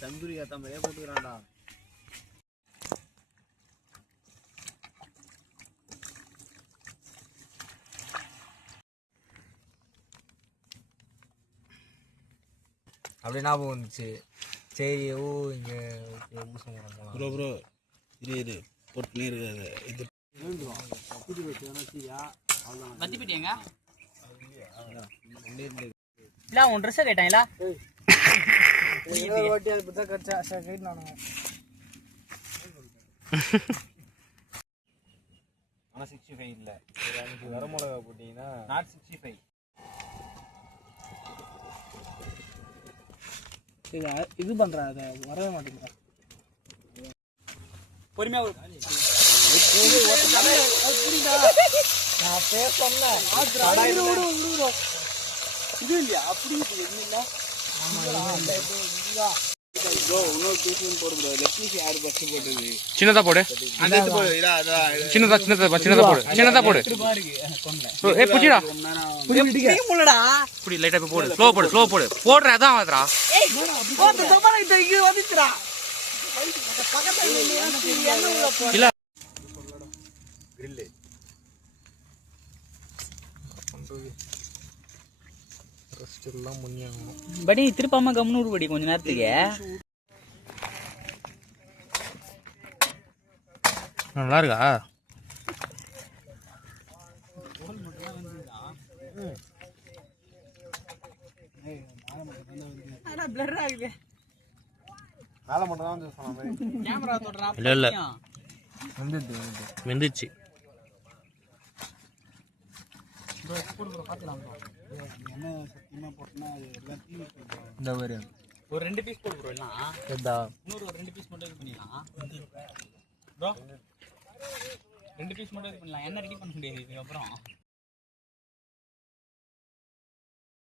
தந்தூரி ஏத்த மாதிரியே போட்டுக்கிறான்டா. அப்படி ஞாபகம் வந்துச்சு. சரி இங்கே ஊசம் ப்ரோ ப்ரோ இது பொட்டுனே இருக்காது. இது மத்திப்பிட்டியாங்க இல்லை உன் ட்ரெஸ்ஸை கேட்டாங்களா? வாட்டி அது பற்றி கச்சா கைட் நானுங்க. ஆனால் 65 இல்லை. ஒரு 5 வரமிளகா போட்டிங்கன்னா நாட் 65. இது பண்றேன், அதை வரவே மாட்டேங்கிறேன். பொறுமையா நான் பேச இது இல்லையா அப்படி இல்லை. சின்னதா போடு, சின்னதா சின்னதா சின்னதா போடு, சின்னதா போடு. ஏய் புடிடா, புடிடா, புடி லைட்டா போடு, ஸ்லோ போடு, ஸ்லோ போடு. போடுற அதான் வரடா. ஏய் போடு சமரா இங்க வந்துச்சுடா. பக்கத்துல என்ன உள்ள போ. இல்ல grill ரெஸ்ட் எல்லாம் முன்னியாகணும். படி திருப்பாம கம்னூர் படி கொஞ்ச நேரத்துக்கு. நல்லா இருக்கா? மேல மட்டும் தான் வந்து சொன்ன கேமரா தொடுறா. இல்ல இல்ல வெந்துச்சு. என்ன சத்தியமா போட்டோம்னா இந்த மாதிரி ஒரு 2 பீஸ் போடு ப்ரோ. எல்லாம் இன்னொரு ஒரு 2 பீஸ் மட்டும் இது பண்ணிடலாம் ப்ரோ. 2 பீஸ் மட்டும் இது பண்ணலாம். என்ன ரெடி பண்ண முடியாது இதுக்கப்புறம்.